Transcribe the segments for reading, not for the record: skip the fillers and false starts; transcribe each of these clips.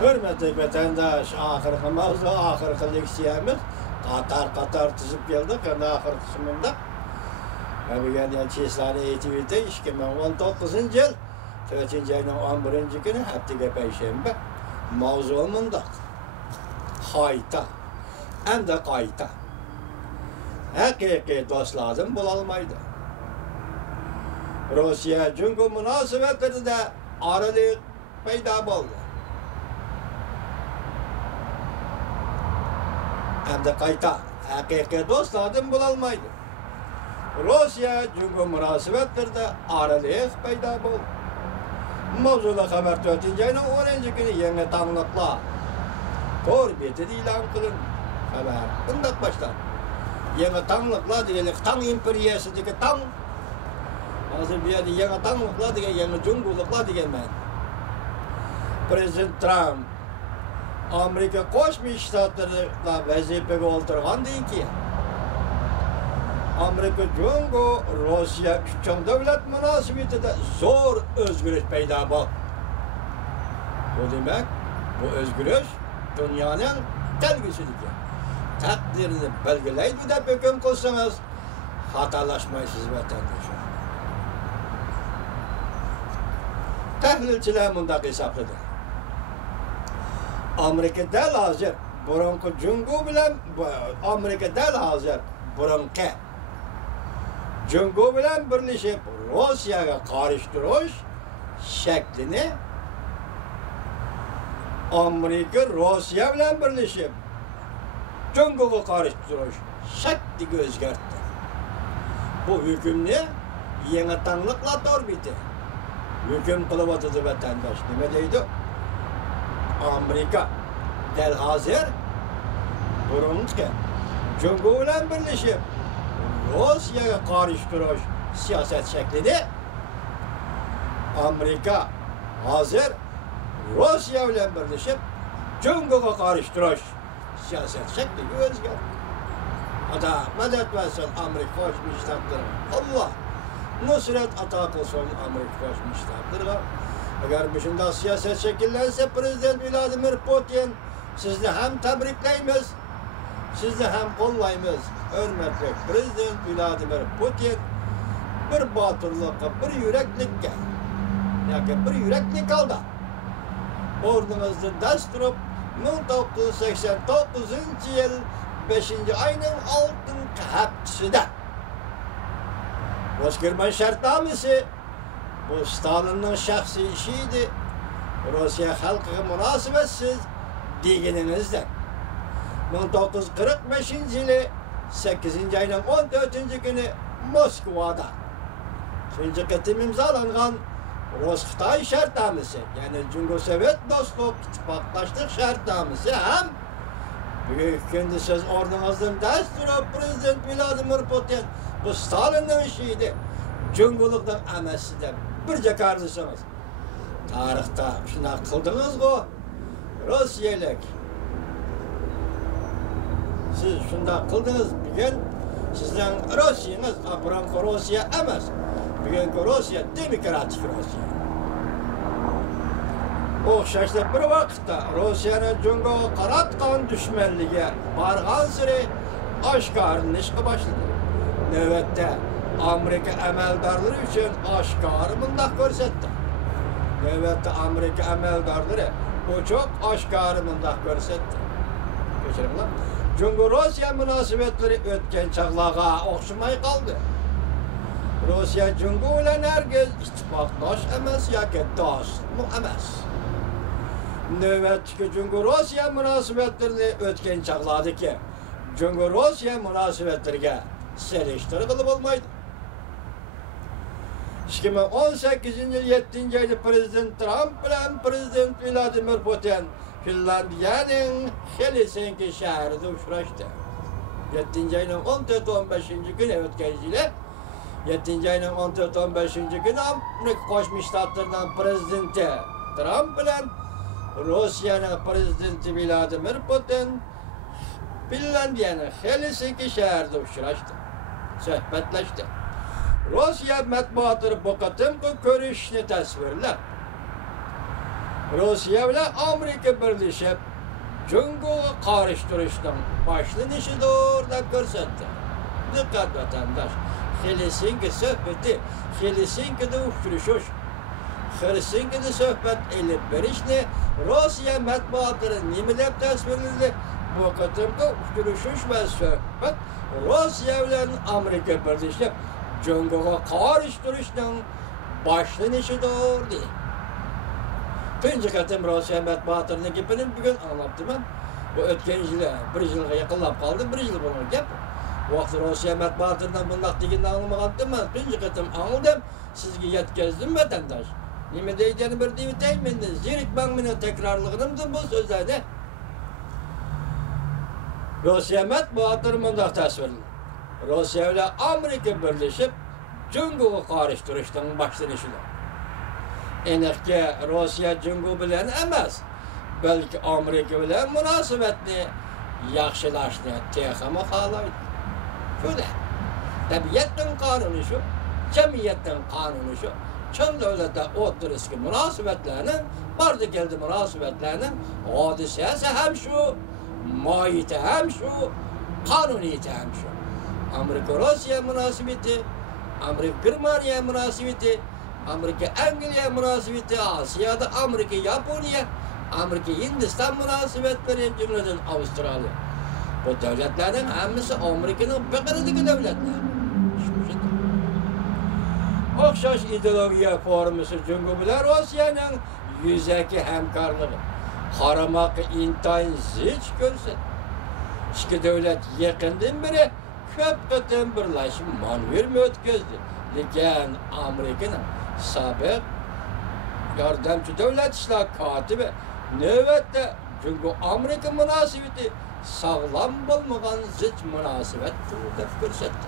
Hürmetli vatandaş, ahirki mavzu, ahirki leksiyemiz qatar tuzib keldik, endi ahir qismida. Bugun Cheslani aytibdi, 2019-yil 4-oyning 11-kuni haftaga payshanba. Mavzu mundaq. Qayta. Endi qayta. Haqiqiy do'stlarim bo'lolmaydi. Rossiya Jungo munosabatlarida oraliq paydo bo'ldi. Endi qayta. Haqiqiy do'stlarim bo'lolmaydi. Rossiya Jungo munosabatlarida oraliq paydo bo'ldi. Mavzuda xabar 4-oyning 10-kuni yangi tanliqlar to'r betida e'lon qilindi. Xabar bunday boshlandi. Yangi tanliqlar deganlik Tang imperiyasidagi Tang. Hozir bu yerda yangi tanliqlar degan yangi junguliqlar degan ma'no. Prezident Trump Amerika Qo'shma Shtatlarida vazifaga o'tirgandan keyin Amerika Jungo Rossiya uchun davlat munosabatida zo'r o'zgarish paydo bo'ldi. Bu demak, bu o'zgarish dunyoning kelgusidagi taqdirini belgilaydi deb hukm qilsangiz, xatolashmaysiz vatandoshlar. Tahlilchilar bunday hisobladi. Amerika dal hozir burunqi Jungo bilan Amerika dal hozir burunqi Jungo bilan birlashib Rossiyaga qarshi turish shaklini Amerika Rossiya bilan birlashib Jungoga qarshi turish shakliga o'zgartdi. Bu hukmni yangi tanliqlar to'rbiti hukm qilib o'tdi vatandosh. Nima deydi? Amerika dal hozir burunqi Jungo bilan birlashib Rossiyaga qarshi turish siyosat shaklida Amerika hozir Rossiya bilan birlashib Jungoga qarshi turish siyosat shakliga o'zgardi. Xudo madad bersin Amerika Qo'shma Shtatlariga. Alloh nusrat ato qilsin Amerika Qo'shma Shtatlariga. Agar shunday siyosat shakllansa, Prezident Vladimir Putin sizni ham tabriklaymiz, sizni ham qo'llaymiz. Hurmatli Prezident Vladimir Putin bir botirlikqa, bir yuraklikka, yoki bir yuraklik holda o'rningizdan dast turib 1989-yil 5-oyning 6-haftasida O'zgargan shartnomasi bu Stalinning shaxsiy ishi edi. Rossiya xalqiga munosabatsiz deganingizda 1945-yili 8-oyning 14-kuni Moskvada shuncha qatim imzolangan Rus-Xitoy shartnomasi, ya'ni Jungo-Sovet do'stlik ittifoqdoshlik shartnomasi ham bugungi kunda siz o'rningizdan dast turib Prezident Vladimir Putin bu Stalinning ishi edi, jungolikdan emas deb bir jakardisangiz. Tarixda shunday qildingiz-ku, Rossiyalik. Siz shunday qildingiz. Bugun sizning Rossiyangiz burunqi Rossiya emas. Bugungi Rossiya demokratik Rossiya. O'xshashda bir vaqtda Rossiyani Jungoga qaratgan dushmanligi bargan sari oshkorlanishga boshladi. Navbatda Amerika amaldorlari uchun oshkor bundoq ko'rsatdi. Navbatda Amerika amaldorlari ochiq oshkor bundoq ko'rsatdi. Kechiringlar. Jungo-Rossiya munosabatlari o'tgan chaqlarga o'xshamay qoldi. Rossiya Jungo bilan hargiz ittifoqdosh emas yoki do'stmi emas. Navbatdagi Jungo-Rossiya munosabatlari o'tgan chaqlardagi Jungo-Rossiya munosabatlariga selektor qilib bo'lmaydi. 2018-yil 7-oyda Prezident Trump bilan Prezident Vladimir Putin Finlandiyaning Helsinki shahrida uchrashdi. 7-oyning 14-15-kuni o'tgan yili 7-oyning 14-15-kuni Amerika Qo'shma Shtatlarining prezidenti Trump bilan Rossiyaning prezidenti Vladimir Putin Finlandiyaning Helsinki shahrida uchrashdi. Suhbatlashdi. Rossiya matbuoti bu qatimki ko'rishni tasvirlab Rossiya bilan Amerika birlashib Jungoga qarshi turishning boshlanishidir deb ko'rsatdi. Diqqat vatandosh, Helsinki suhbati, Helsinkida uchrashuv, Helsinkida suhbat elib berishni Rossiya matbuotlari nima deb tasvirladi? Bu qatorda uchrashuv va suhbat Rossiya bilan Amerika birlashib Jungoga qarshi turishning boshlanishidir deydi. Birinci qatim Rossiya matbuotlarining gapini bugun anlatdım. Bu o'tgan yili, bir yilga yaqinlab qoldi, bir yil bo'lgan gap. Vaqt Rossiya matbuotlaridan bunday deganini anglamagandim men. Birinchi qatim angladim, sizga yetkazdim vatandosh. Nima deydigani bir deb aytayman, zerikmang meni takrorlaganimdan bu so'zlarni. Rossiya matbuotlari bunday tasvirladi. Rossiya bilan Amerika birlashib Jungoga qarshi turishdan boshlanishidir. Aniqki Rossiya Jungo bilan emas, balki Amerika bilan munosabatni yaxshilashni texmi xohlaydi. Shunda tabiatning qonuni shu, jamiyatning qonuni shu. Chon davlatda o'tirishga munosabatlarni, bordi keldi munosabatlarni hodisasi ham shu, mohiyati ham shu, qonuniyati ham shu. Amerika Rossiya munosabati, Amerika Germaniya munosabati, Amerika Angliya münasebeti, Asya'da Amerika Yaponiya, Amerika Hindistan münasebetleri, cümleden Avustralya. Bu devletlerden hemisi Amerika'nın bekarıdaki devletler. Okşaş ideologiya formusu Jungo bilan Rossiyaning yuzaki hamkorligi qaramoqi intayin zich ko'rsatdi. Ikki davlat yaqindan beri ko'p qatim birlashib manevr o'tkazdi. Lekin Amerikaning sobiq yordamchi davlat ishlar kotibi navbatda Jungo Amerika munosabati sog'lom bo'lmagan zich munosabat deb ko'rsatdi.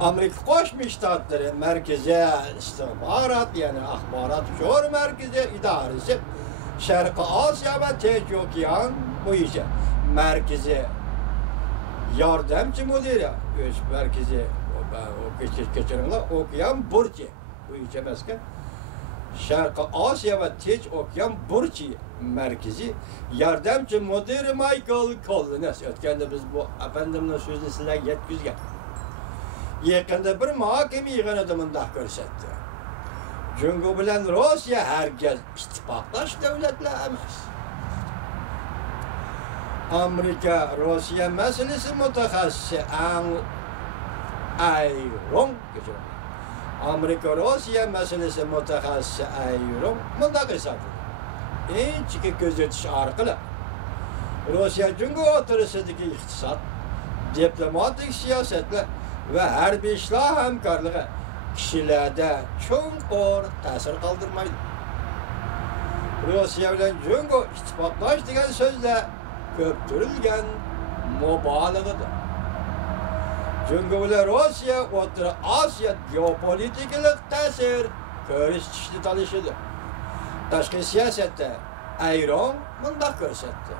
Amerika Qo'shma Shtatlari Markaziy istixborot, ya'ni axborot sho'r markazi idorasi Sharqiy Osiyo va Tinch okean bo'yicha markaziy yordamchi mudiri, o'z markaziy kechiringlar, okean burchi bo'yicha emaskan. Sharqiy Osiyo va Tinch okean burchi markaziy yordamchi mudiri Michael Collins o'tganda biz bu afandimning so'zini sizlarga yetkazgan. Yaqinda bir muhokama yig'inida bunday ko'rsatdi. Jungo bilan Rossiya hargiz ittifoqdosh davlatlar emas. Amerika Rossiya masalasi mutaxassisi Ayron Amerika Rossiya masalasi mutaxassisi Ayron bunday ko'rsatdi. Inchiki kuzatish orqali Rossiya Jungo o'tirisidagi iqtisod, diplomatik siyosatlar ve harbiy ishlar hamkorligi kishilarda cho'nqur ta'sir qoldirmaydi. Rossiya bilan Jungo ittifoqdosh degan so'zlar ko'p turilgan mubolag'adir. Jungo bilan Rossiya O'rta Osiyo geopolitik ta'sir ko'rsatishni talashidir. Tashqi siyosatda Ayron bunday ko'rsatdi.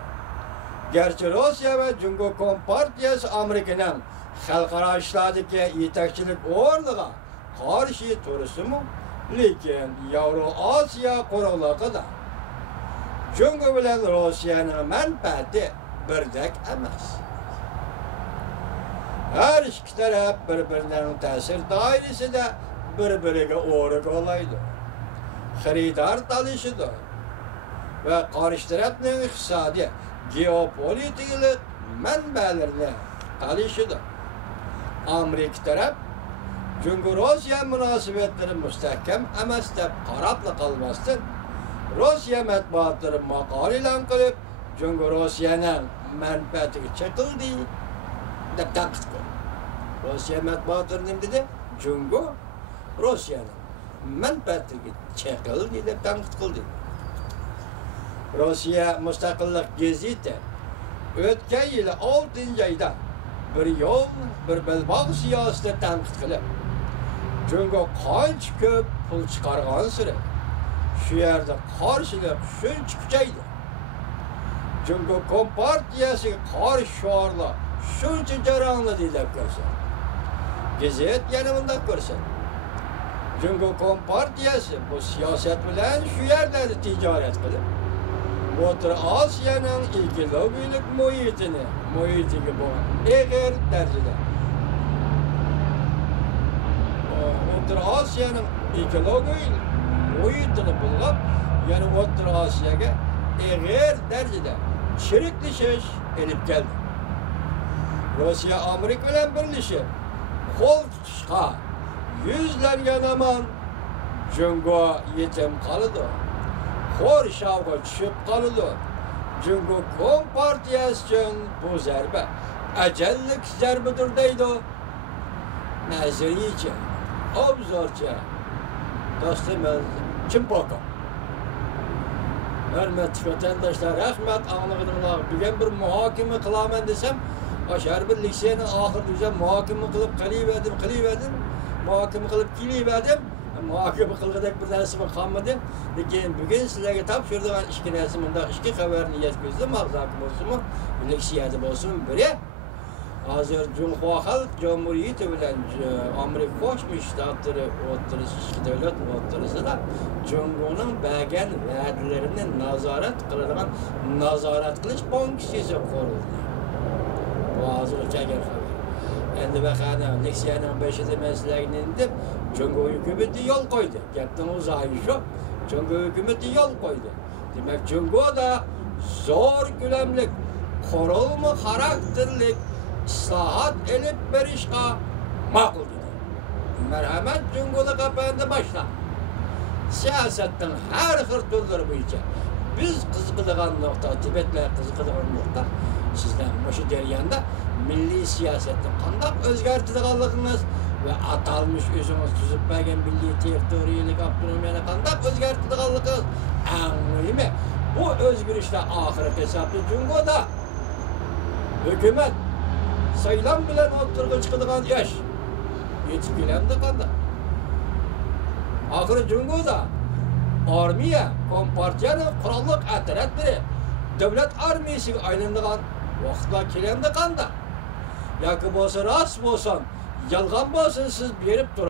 Gerçi Rossiya ve Jungo Kompartiyasi Amerikaning xalqaro ishlardagi yetakchilik o'rniga qarshi turishimi, lekin Yevroosiyo quruqligida Jungo bilan Rossiyaning manfaati birdek emas. Her ikki taraf bir-birining ta'sir doirasida bir-biriga o'rik olaydi. Xaridor talashidir va qarshi tarafning iqtisodiy, geopolitik manbalarini talashidir. Amerika taraf Jungo-Rossiya munosabatlari mustahkam emas deb qarab qolmasdan Rossiya matbuotlari maqola e'lon qilib, Jungo-Rossiyaning manfaatiga chekildi deb tanqid qildi. Rossiya matbuotlari nima dedi? Jungo-Rossiyaning manfaatiga chekildi deb tanqid qildi. Rossiya Mustaqillik gazeti o'tgan yili 6-oyda bir yo'l, bir belbog' siyosatda tanqid qilib, Jungo qancha ko'p pul chiqargan siri shu yerda qarshilik shuncha kuchaydi. Jungo Kompartiyasiga qarshi shiorlar shuncha jarangli deb ko'rsatdi. Gazet yanımında görsen. Çünkü Kompartiyası bu siyaset bilen şu yerlerde ticaret kılıp Orta Asya'nın ideolojik muhiti bu eğer derecede. Orta Asya'nın ideolojik muhitini bulup yani Orta Asya'ya eğer derecede çirikleşiş elip geldi. Rusya Amerika ile birleşip kol tutuşka yüzler yanaman Cungo yetim kalıdı. Hor şavga düşüp kalıdı. Cungo Kompartiyası için bu zerbe ecellik zerbedir deydi. Nazirice, obzorca, dostumuz Çimpoko. Hürmetli vatandaşlar, rahmet anlıqdırlar. Bugün bir muhakeme kılamen desem, aşağı bir lisenin ahir düzen muhakeme kılıp kılıverdim. Muhakeme kılıp kiliverdim. Muhakeme kılgıdak bir dersime kalmadı. Lekin bugün sizlerge tapşırdığım işki nersiminde işki haberini yetkizdim. Mağzakim olsun mu? Leksiyada olsun biri. Hazır Cumhuriyeti bilen Amerika Koçmuş Ştatları devlet oturası da Cumhur'un belgen vergilerinin nazaret kılıç bankisi kuruldu. Bu hazır çeker haber. Endi bakana leksiyanın beşide mesleğini indim. Cumhur hükümeti yol koydu. Gaptan uzağı şu. Cumhur hükümeti yol koydu. Demek Cumhur da zor gülemlik, korulma karakterlik islahat elip berişka makul dedi. Merhamet Cumhur'da kapağında başla. Siyasetten her hırtılları boyunca biz kızgıdığan nokta, Tibetler kızgıdığan nokta sizden başı deryanda milli siyasetten kandak özgertidiğanlığınız ve atalmış özünüz tüzüp belgen milli territoriyelik abdurumiyana kandak özgertidiğanlığınız en mühimi bu özgürüşte ahiret hesaplı Cumhur'da hükümet sayılan bilen oturgu çıkıdığan yaş yetkilendi kandak. Ahire Cumhur'da armiya, Kompartiyanın kurallık etiretleri devlet armiyası aylındığan vaxtla kilendi kandak. Yakı bolsa rast bolsan, yalgan bolsun siz berip durun.